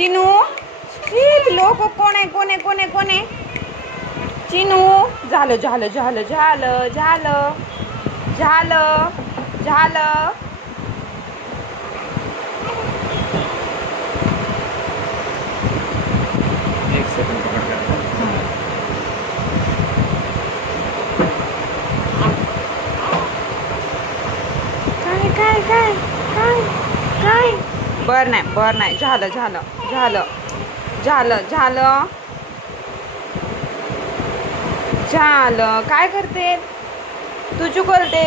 चिनू लोक कोण आहे कोण आहे कोण आहे कोण आहे चिनू झालं झालं झालं झालं झालं झालं झालं एक सेकंड पकड़ काय काय काय काय काय बर नाही झालं झालं झालं झालं झालं झालं काय करते तू करते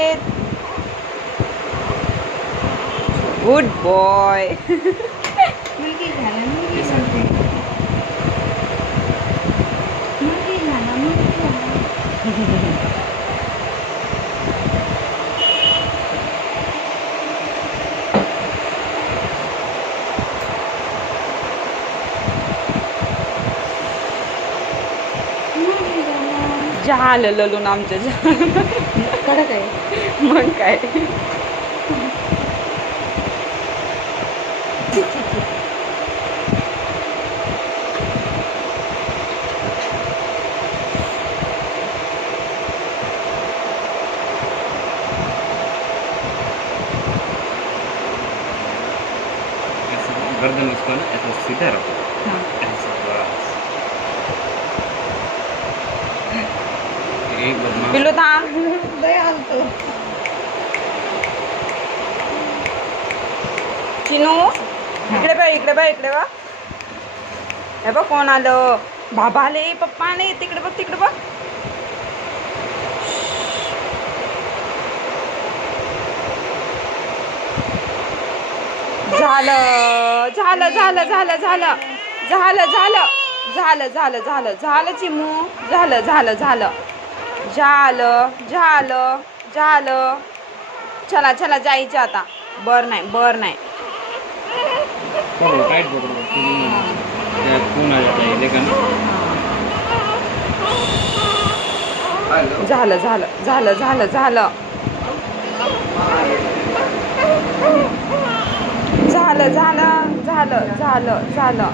गुड बॉय मुलगी झाला मुलगी म्हणते मुलगी झाला मुलगी झाला झालं ललून आमचं कडक आहे मग काय गर्दन उसको ना ऐसा सीधा रखो ऐसा बस एक बार पिल्लू थांब लय आलतो चिनू इकडे बघ इकडे बघ हे बघ कोण आलं बाबा आले पप्पा आले तिकडे बघ झालं झालं झालं झालं झालं झालं झालं झालं झालं झालं झालं चिमू झालं झालं झालं झालं झालं झालं चला चला जायचं आता बर नाही पकड़ो टाइट पकड़ो खून आ जाता है देखा ना झालं झालं झालं झालं झालं झालं झालं झालं झालं झालं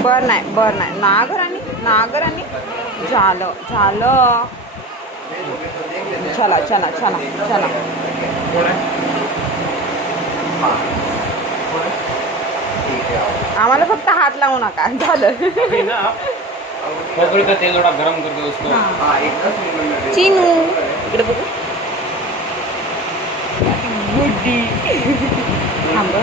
बर नाही नागराणी झालं झालं चला चला चला चला आम्हाला फक्त हात लावू नका झालं पकड़ का तेल थोड़ा गरम करके उसको चिनू इकडे बघू गुड्डी थांब